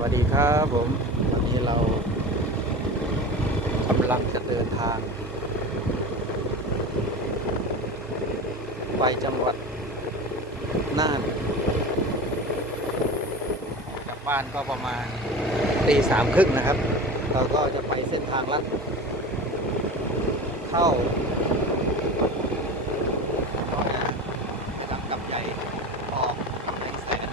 วัสดีครับผม วันนี้เรากำลังจะเดินทาง ไปจังหวัดน่านจากบ้านก็ประมาณตีสามครึ่งนะครับ เราก็จะไปเส้นทางลัดเข้านะไปทางกับใหญ่ออกกำแพงแสน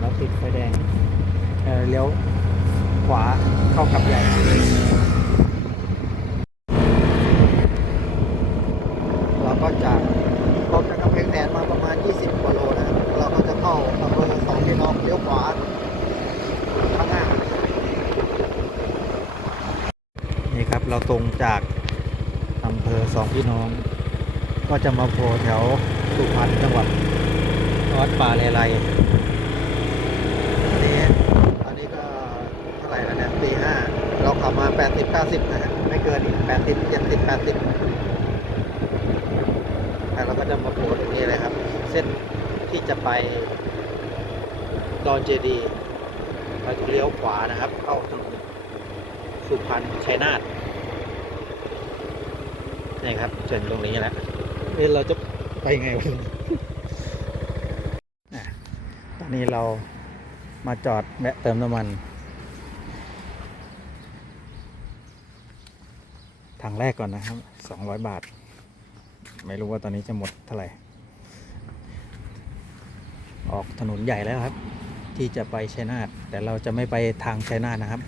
เราติดไฟแดง เลี้ยวขวาเข้ากับใหญ่เราก็จะออกจากกำแพงแสนมาประมาณ 20กว่าโลนะครับเราก็จะเข้าอำเภอสองพี่น้องเลี้ยวขวาข้างหน้านี่ครับเราตรงจากอำเภอสองพี่น้อง ก็จะมาโผล่แถวสุพรรณจังหวัดวัดป่าเลไลอันนี้อันนี้ก็เท่าไหร่แล้วเนี่ยตีห้าเรา ขับมา80 90นะฮะไม่เกินอีก80 70 80แล้วเราก็จะมาโผล่ตรงนี้เลยครับ เส้นที่จะไปดอนเจดีย์เราจะเลี้ยวขวานะครับ เข้าถนนสุพรรณชัยนาทนี่ครับเชิญตรงนี้แหละเอ๊ะเราจะไปไงวะเนี่ยอะตอนนี้เรามาจอดแวะเติมน้ำมัน ทางแรกก่อนนะครับ200บาท ไม่รู้ว่าตอนนี้จะหมดเท่าไหร่ ออกถนนใหญ่แล้วครับ ที่จะไปชัยนาทแต่เราจะไม่ไปทางชัยนาทนะครับ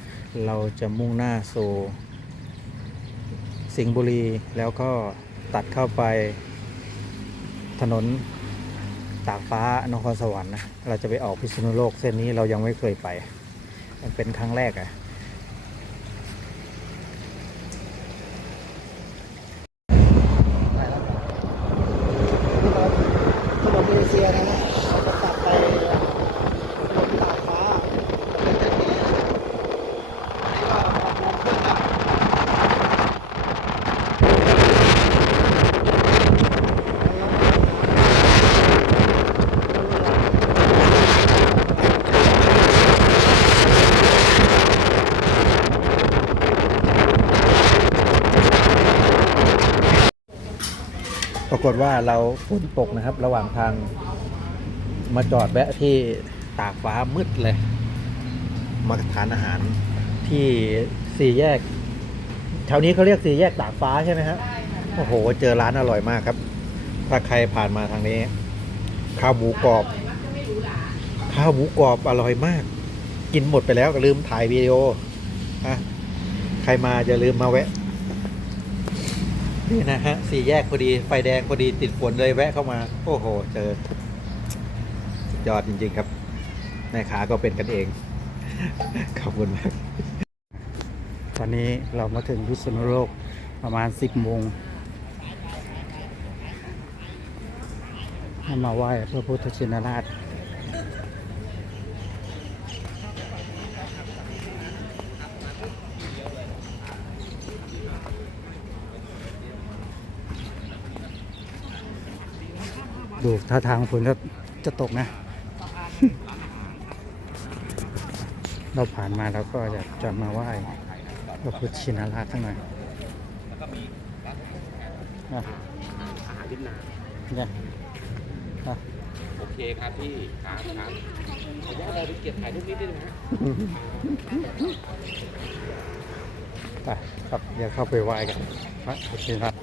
เราจะมุ่งหน้าสู่สิงห์บุรีแล้วก็ตัดเข้าไปถนนตากฟ้านครสวรรค์นะเราจะไปออกพิษณุโลกเส้นนี้เรายังไม่เคยไป มันเป็นครั้งแรกอะไปแล้วถนนเอเชียนะฮะเราจะตัดไปถนนตากฟ้าเป็นเส้นนี้นะอันนี้ก็ประมาณครึ่งละ ปราก ฏว่าเราฝนตกนะครับ ระหว่างทางมาจอดแวะที่ตากฟ้ามืดเลย มาทานอาหารที่สี่แยกแถวนี้เขาเรียกสี่แยกตากฟ้าใช่ไหมฮะโอ้โห เจอร้านอร่อยมากครับ ถ้าใครผ่านมาทางนี้ ข้าวหมูกรอบ ข้าวหมูกรอบอร่อยมาก กินหมดไปแล้วก็ลืมถ่ายวิดีโออะใครมาอย่าลืมมาแวะ นี่นะฮะสี่แยกพอดีไฟแดงพอดีติดฝนเลยแวะเข้ามา โอ้โห เจอ สุดยอดจริง ๆ ครับแม่ค้าก็เป็นกันเอง ขอบคุณมาก ตอนนี้เรามาถึงพิษณุโลกประมาณสิบโมงให้มาไหว้พระพุทธชินราช ดูท่าทางฝนก็จะตกนะ เราผ่านมาแล้วก็จะจอดมาไหว้พระพุทธชินราชทั้งหน่อยนะอาหารเวียดนามเนี่ยนะโอเคครับพี่ครับครับขออนุญาตเราไปเก็บถ่ายรูปนิดนึงนะฮะไปครับเดี๋ยวเข้าไปไหว้กันพระพุทธชินราช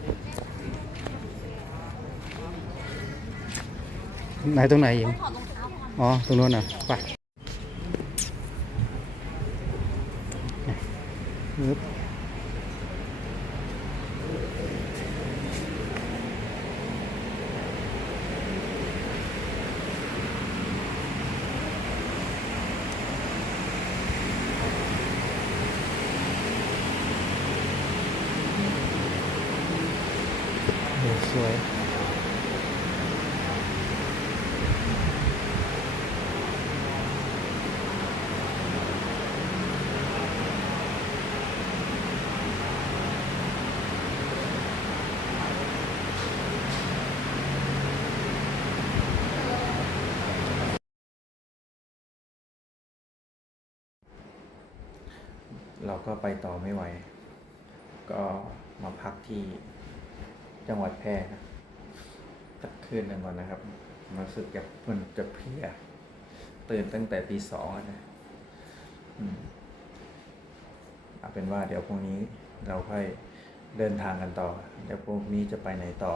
ไหนตรงไหนยิงอ๋อ ตรงโน้นน่ะ ไป ก็ไปต่อไม่ไหว ก็มาพักที่จังหวัดแพร่ครับสักคืนหนึ่งก่อนนะครับรู้สึกจะมันจะเพลียตื่นตั้งแต่ตีสองนะอเอาเป็นว่าเดี๋ยวพรุ่งนี้เราค่อยเดินทางกันต่อ เดี๋ยวพรุ่งนี้จะไปไหนต่อ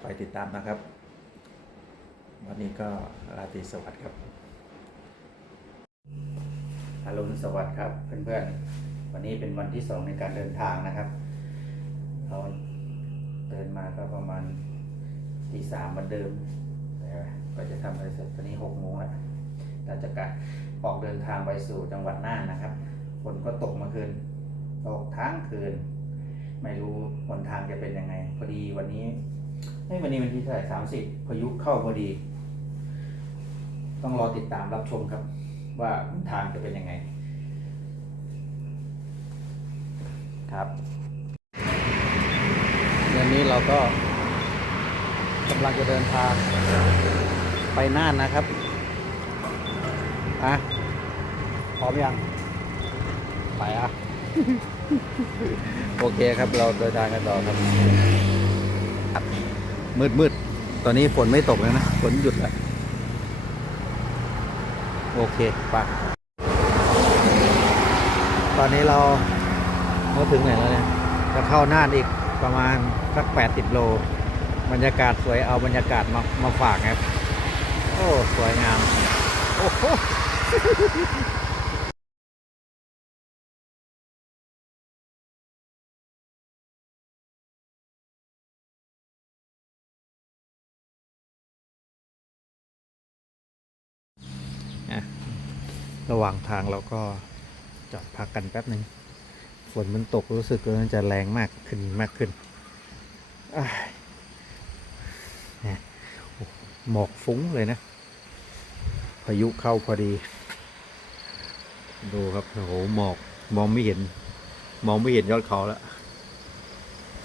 ไปติดตามนะครับ วันนี้ก็ราตรีสวัสดิ์ครับ อรุณสวัสดิ์ครับเพื่อนๆ วันนี้เป็นวันที่สองในการเดินทางนะครับเราเดินมาก็ประมาณตีสามเหมือนเดิมแต่ก็จะทำอะไรเสร็จตอนนี้หกโมงแล้วเราจะกะออกเดินทางไปสู่จังหวัดน่านนะครับฝนก็ตกเมื่อคืนตกทั้งคืน ไม่รู้หนทางจะเป็นยังไง พอดีวันนี้ไม่วันนี้วันที่เท่าไหร่สามสิบพายุเข้าพอดี ต้องรอติดตามรับชมครับ ว่าหนทางจะเป็นยังไง ครับเดือนนี้เราก็กำลังจะเดินทางไปน่านนะครับอะพร้อมยัง ไปอะ โอเคครับเราเดินทางกันต่อครับ มืดมืดๆตอนนี้ฝนไม่ตกแล้วนะ ฝนหยุดแล้ว โอเคไปตอนนี้เราเราถึงไหนแล้วเนี่ย จะเข้าน่านอีกประมาณสักแปดสิบโล บรรยากาศสวยเอาบรรยากาศมามาฝากครับ โอ้ สวยงาม โอ้โห ระหว่างทางเราก็จอดพักกันแป๊บหนึ่งฝนมันตกรู้สึกว่ามันจะแรงมากขึ้นมากขึ้นอ้เนี่ยหมอกฟุ้งเลยนะ พายุเข้าพอดี ดูครับโอ้โหหมอกมองไม่เห็น มองไม่เห็นยอดเขาแล้ว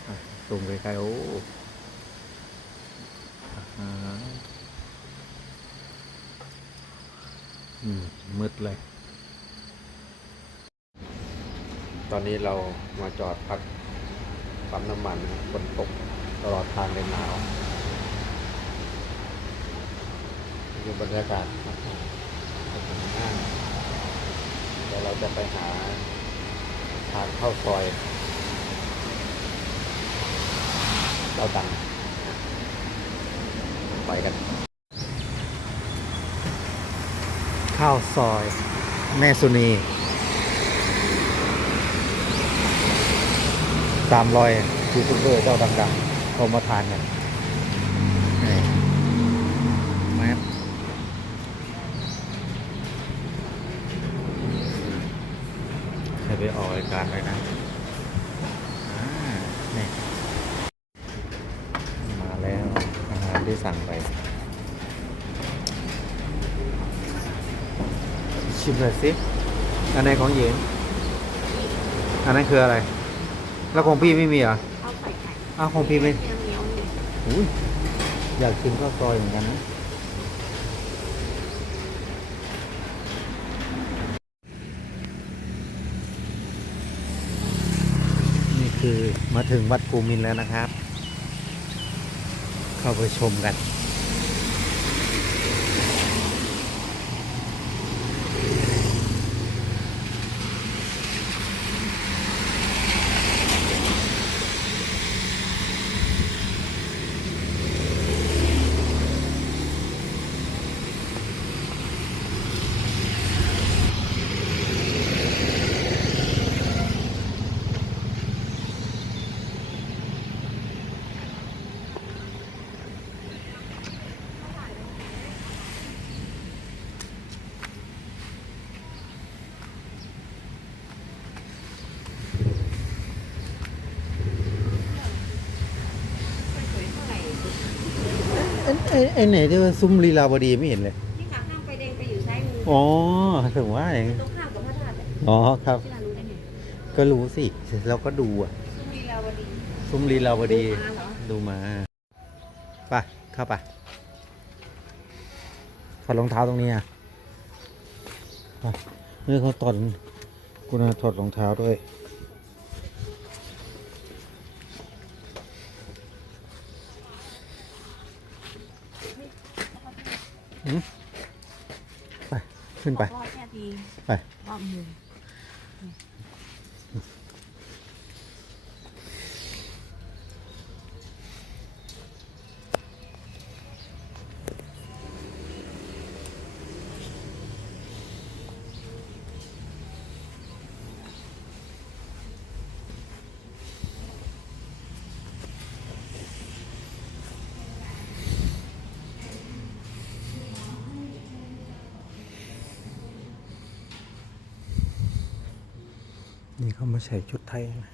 อะซูมใกล้ๆโอ้ อืมมืดเลย ตอนนี้เรามาจอดพักปั๊มน้ำมันฝนตกตลอดทางเลยหนาวดูบรรยากาศห้างเดี๋ยวเราจะไปหาทางเข้าซอยเราดังไปกัน ข้าวซอย แม่สุนีตามรอยยูทูบเบอร์เจ้าดังๆเขามาทานกันนี่แมสเคยไปออกรายการไปนะอ่านี่มาแล้วอาหารที่สั่งไป ชิมเลยสิ อันไหนของหญิง อันนั้นคืออะไร แล้วของพี่ไม่มีเหรอเอาใส่ไข่อ้าวของพี่ไม่เนียวเนียวๆนี่อุ้ยอยากชิมข้าวซอยเหมือนกันนะนี่คือมาถึงวัดภูมินทร์แล้วนะครับ เข้าไปชมกัน ไอ้ไอ้ไอ้ไหนที่ว่าซุ้มลีลาวดีไม่เห็นเลย ที่ขาข้ามไฟแดงไปอยู่ซ้ายมืออ๋อถึงว่าอย่างตรงข้ามกับพระธาตุอะอ๋อครับ ที่เรารู้ได้ไงก็รู้สิเราก็ดูอะซุ้มลีลาวดีซุ้มลีลาวดี มาเหรอดูมาไปเข้าไปถอดรองเท้าตรงนี้อะไปนี่เขาตอนกคุณอาถอดรองเท้าด้วย ไป ขึ้นไป รอบแค่ทีไป รอบหนึ่ง นี่เขามาใส่ชุดไทยนะ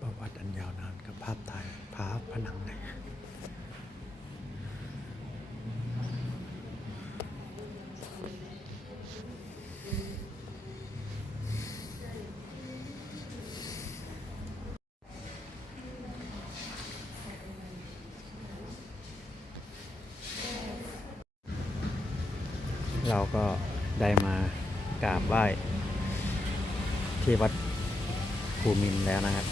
ประวัติอันยาวนานกับภาพถ่ายภาพผนังไงเราก็ได้มากราบไหว้ ที่วัดภูมินทร์แล้วนะครับ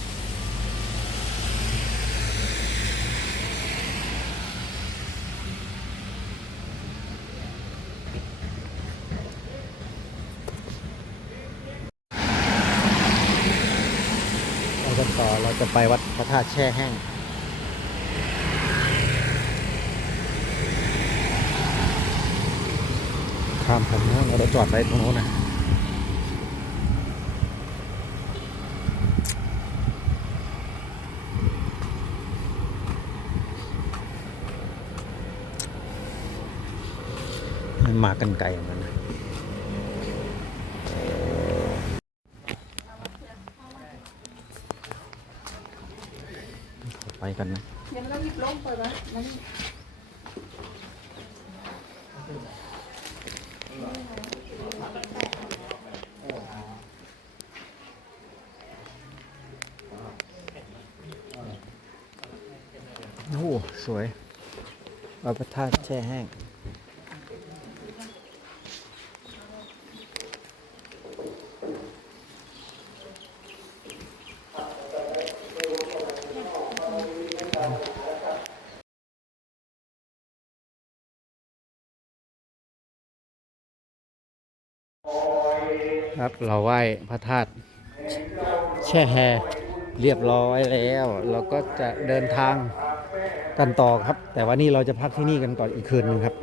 เราจะไปวัดพระธาตุแช่แห้ง ข้ามผมนู้นเราจอดไว้ตรงนู้นนะมันมากันไกลเหมือน กันนะยังไม่ต้องหยิบล้มเปิดมามันโอ้โหสวยเอาพระธาตุแช่แห้ง ครับเราไหว้พ ระธาตุแช่แฮเรียบร้อยแล้ว เราก็จะเดินทางกันต่อครับ แต่วันนี้เราจะพักที่นี่กันก่อนอีกคืนหนึงครับ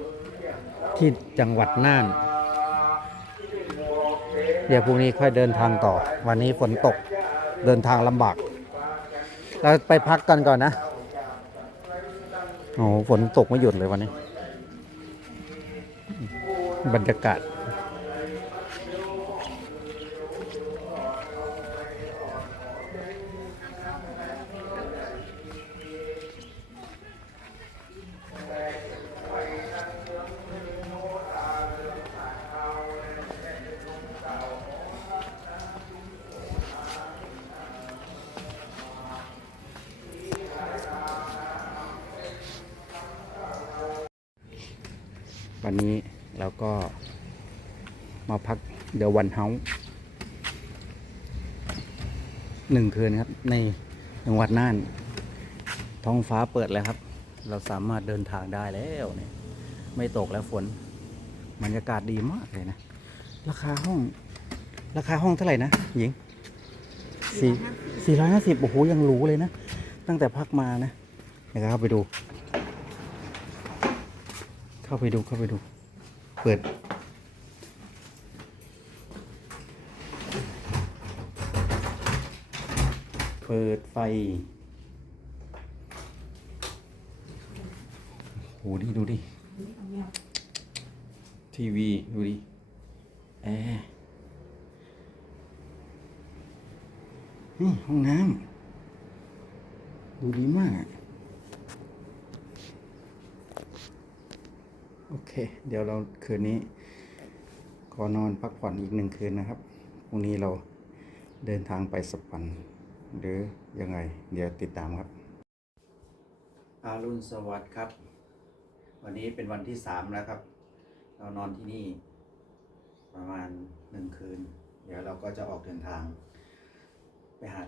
ที่จังหวัดน่าน เดี๋ยวพรุ่งนี้ค่อยเดินทางต่อ วันนี้ฝนตกเดินทางลำบาก เราไปพักกันก่อนนะโอ้ฝนตกไม่หยุดเลยวันนี้ บรรยากาศ วันเฮาหนึ่งคืนครับ ในจังหวัดน่าน ท้องฟ้าเปิดแล้วครับ เราสามารถเดินทางได้แล้วเนี่ยไม่ตกแล้วฝนบรรยากาศดีมากเลยนะ ราคาห้อง ราคาห้องเท่าไหร่นะหญิงสี่สี่ร้อยห้าสิบโอ้โหยังหรูเลยนะ ตั้งแต่พักมานะเดี๋ยวเข้าไปดู เข้าไปดูเข้าไปดู เปิด ปิดไฟโหดิดูดิ ทีวี ดูดิ แอร์นี่ห้องน้ำดูดีมาก โอเค เดี๋ยวเราคืนนี้ ขอนอนพักผ่อนอีกหนึ่งคืนนะครับ พรุ่งนี้เราเดินทางไปสปัน หรือยังไง เดี๋ยวติดตามครับ อารุณสวัสดิ์ครับ วันนี้เป็นวันที่สามแล้วครับ เรานอนที่นี่ ประมาณหนึ่งคืน เดี๋ยวเราก็จะออกเดินทาง ไปหา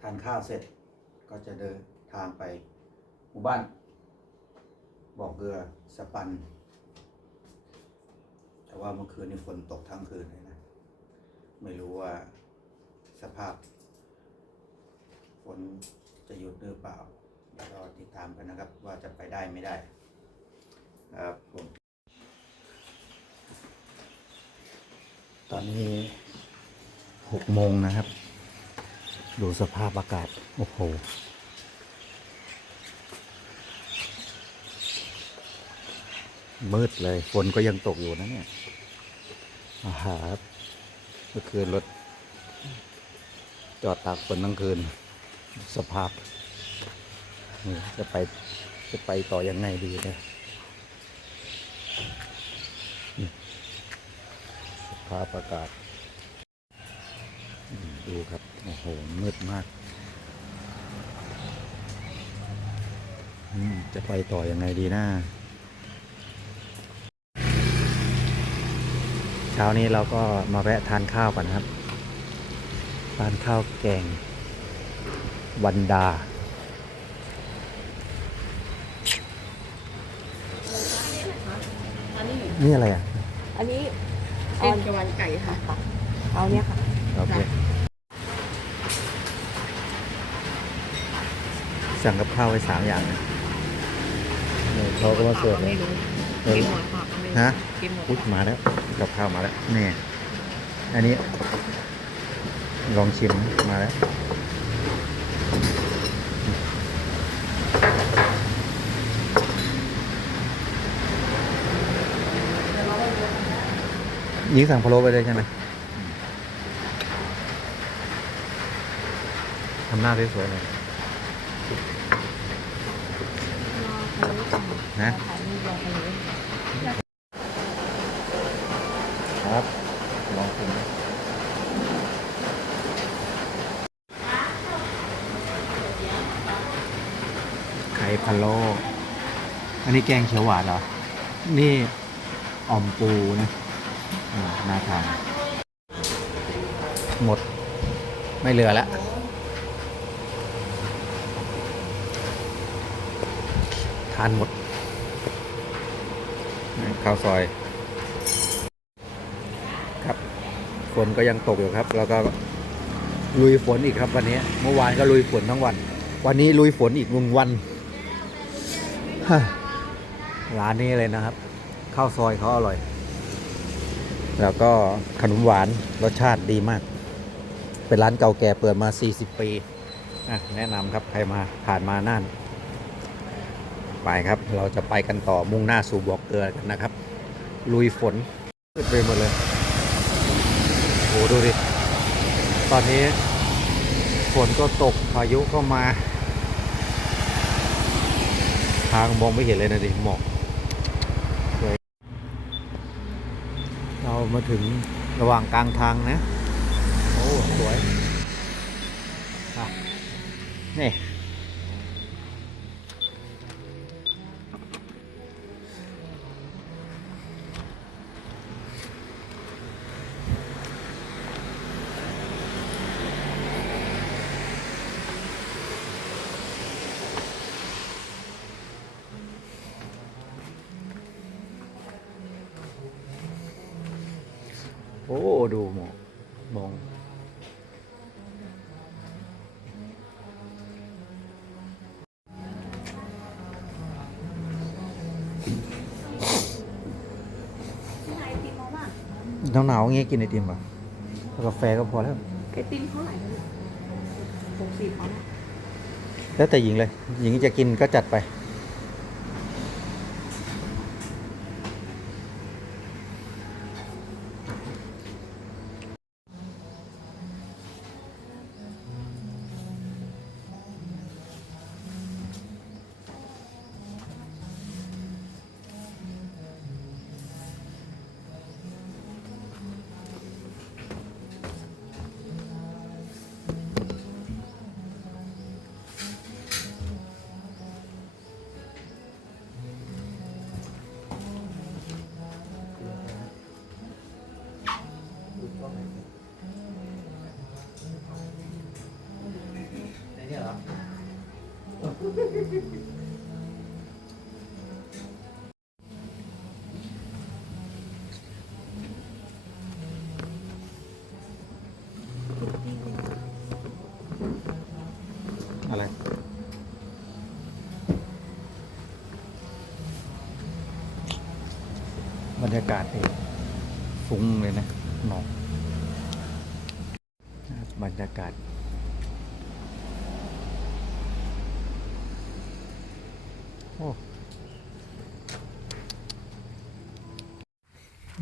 ทานข้าวเสร็จ ก็จะเดินทางไปหมู่บ้าน บอกเกลือสปัน แต่ว่าเมื่อคืนนี้ฝนตกทั้งคืนเลยนะ ไม่รู้ว่าสภาพ ฝนจะหยุดหรือเปล่า เดี๋ยวรอติดตามกันนะครับ ว่าจะไปได้ไม่ได้ครับผมตอนนี้หกโมงนะครับ ดูสภาพอากาศ โอ้โหมืดเลยฝนก็ยังตกอยู่นะเนี่ยอาหารเมื่อคืนรถ จอดตากฝนทั้งคืน สภาพนี่จะไปจะไปต่อยังไงดีเนี่ยสภาพอากาศ ดูครับ โอ้โห มืดมาก จะไปต่อยังไงดีนะ เช้านี้เราก็มาแวะทานข้าวกันนครับ ทานข้าวแกง วันดาอันนี้นี่อะไรอะ อันนี้เป็นกระวันไก่ค่ะ เอาเนี้ยค่ะ โอเค สั่งกับข้าวไว้สามอย่างนะเนี่ยเขาก็มาเสิร์ฟเลไม่ยรู้เออกินหมดค่ะไม่รู้ฮะกินหมดอุ๊ยมาแล้ว กับข้าวมาแล้ว นี่ อันนี้ ลองชิมมาแล้ว ยิงสั่งพะโล้ไปเลยใช่ไหมทำหน้าสวยๆเลยนะ ครับลองชิมไข่พะโล้อันนี้แกงเขียวหวานเหรอ นี่อ่อมปูนะ น่าทาน หมด ไม่เหลือแล้วทานหมด ข้าวซอย ครับฝนก็ยังตกอยู่ครับ แล้วก็ลุยฝนอีกครับวันนี้ เมื่อวานก็ลุยฝนทั้งวัน วันนี้ลุยฝนอีกหนึ่งวันร้านนี้เลยนะครับ ข้าวซอยเขาอร่อย แล้วก็ขนมหวานรสชาติดีมาก เป็นร้านเก่าแก่เปิดมา 40 ปีแนะนำครับใครมาผ่านมาน่าน ไปครับเราจะไปกันต่อมุ่งหน้าสู่บอกเกลือกันนะครับ ลุยฝนมืดไปหมดเลยโหดูดิ ตอนนี้ฝนก็ตกพายุก็มา ทางมองไม่เห็นเลยนะดิหมอกสวย เรามาถึงระหว่างกลางทางนะ โอ้ สวย อะ นี่ โอ้ ดูหมอกมอง หนาวหนาวๆอย่างงี้กินไอติมป่ะแล้วกาแฟก็พอแล้ว ไอติมเท่าไหร่หกสิบเอานะแล้วแต่หญิงเลย หญิงจะกินก็จัดไป ยากาศเองฟุ้งเลยนะหมอกบรรยากาศโอ้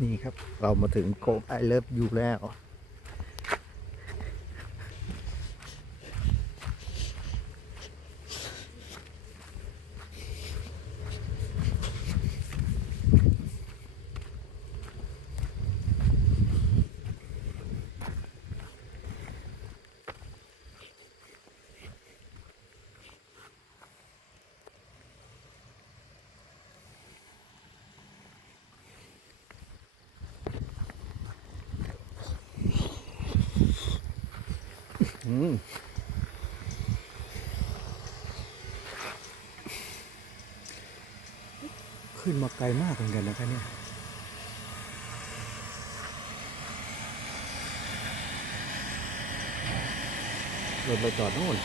นี่ครับ เรามาถึงโกไอเลิฟยูแล้ว ไกลมากเหมือนกันนะครับเนี่ยรถไปจอดโน่น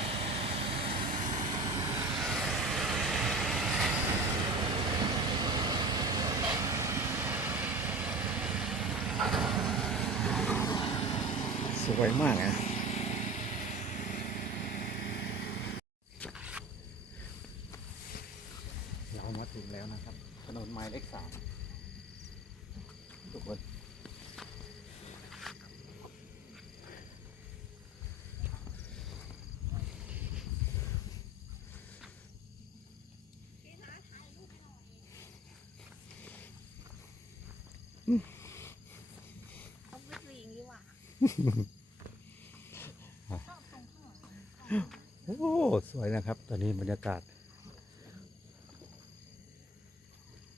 สวยมากนะ เรามาถึงแล้วนะครับ ถ นนหมายเลขสามทุกคนเอาไปสีอย่างนี้ว่ะโอ้ สวยนะครับ ตอนนี้บรรยากาศ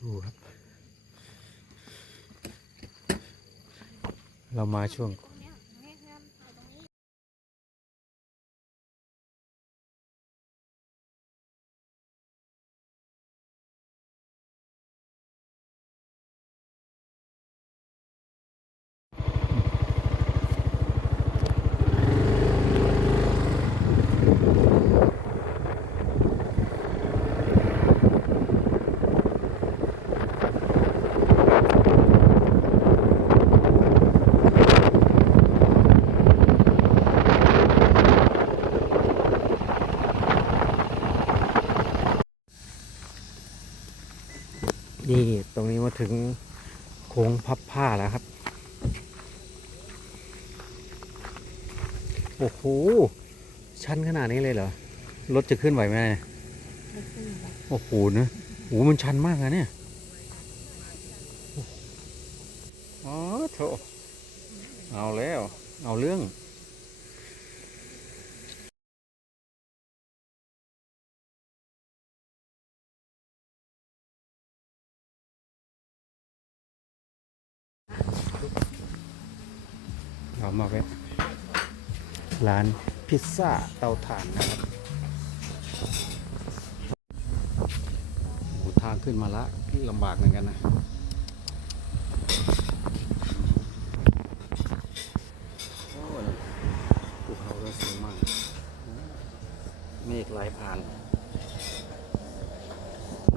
ดูครับ เรามาช่วง ตรงเนี้ยให้แฮมถ่ายตรงนี้ นี่ตรงนี้มาถึงโค้งพับผ้าแล้วครับ โอ้โห ชันขนาดนี้เลยเหรอ รถจะขึ้นไหวไหมเนี่ยไม่ขึ้นหรอกโอ้โหเนอะโอ้โหมันชันมากนะเนี่ยอ๋อโถเอาแล้ว เอาเรื่องเรามาแวะร้าน พิซซ่าเตาถ่านนะครับหูทางขึ้นมาละลำบากเหมือนกันนะโอ้ยภูเขาก็สูงมากเมฆไหลผ่านอ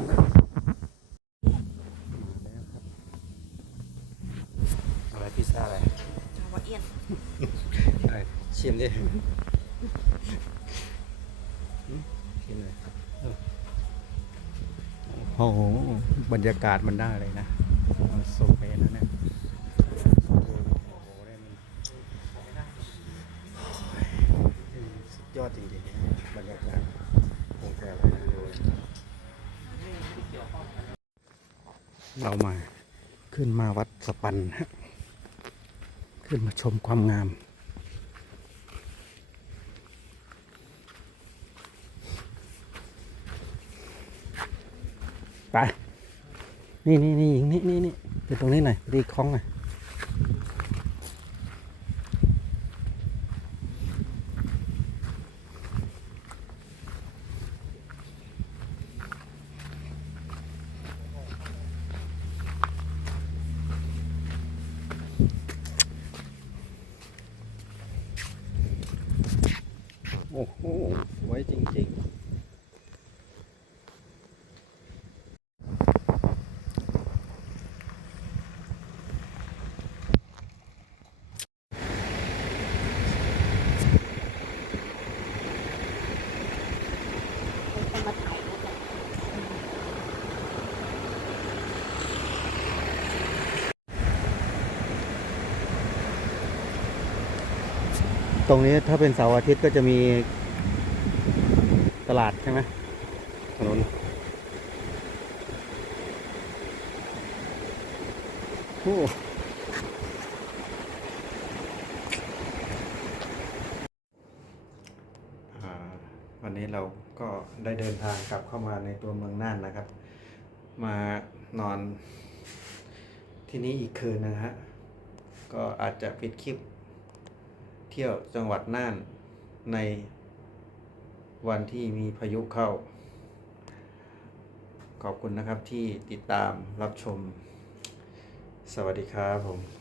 ืมมาแล้วครับ อะไรพิซซ่าอะไร ชาวาเอียน ได้ ชิมดิชิมเลยโอ้โหบรรยากาศมันได้เลยนะมันสวยนะเนี่ยยอดจริงๆบรรยากาศคงจะอะไรนะดูเรามาขึ้นมาวัดสปันฮะขึ้นมาชมความงาม ไป นี่นี่นี่นี่นี่นี่ไปตรงนี้หน่อยดีคล้องหน่อย โอ้โหสวยจริงๆ คนมาถ่ายรูปอะ ตรงนี้ถ้าเป็นเสาร์อาทิตย์ก็จะมีตลาดใช่ไหมถนนโอ้วันนี้เราก็ได้เดินทางกลับเข้ามาในตัวเมืองน่านนะครับ มานอนที่นี่อีกคืนนะฮะ ก็อาจจะปิดคลิป เที่ยวจังหวัดน่านในวันที่มีพายุเข้า ขอบคุณนะครับที่ติดตามรับชม สวัสดีครับผม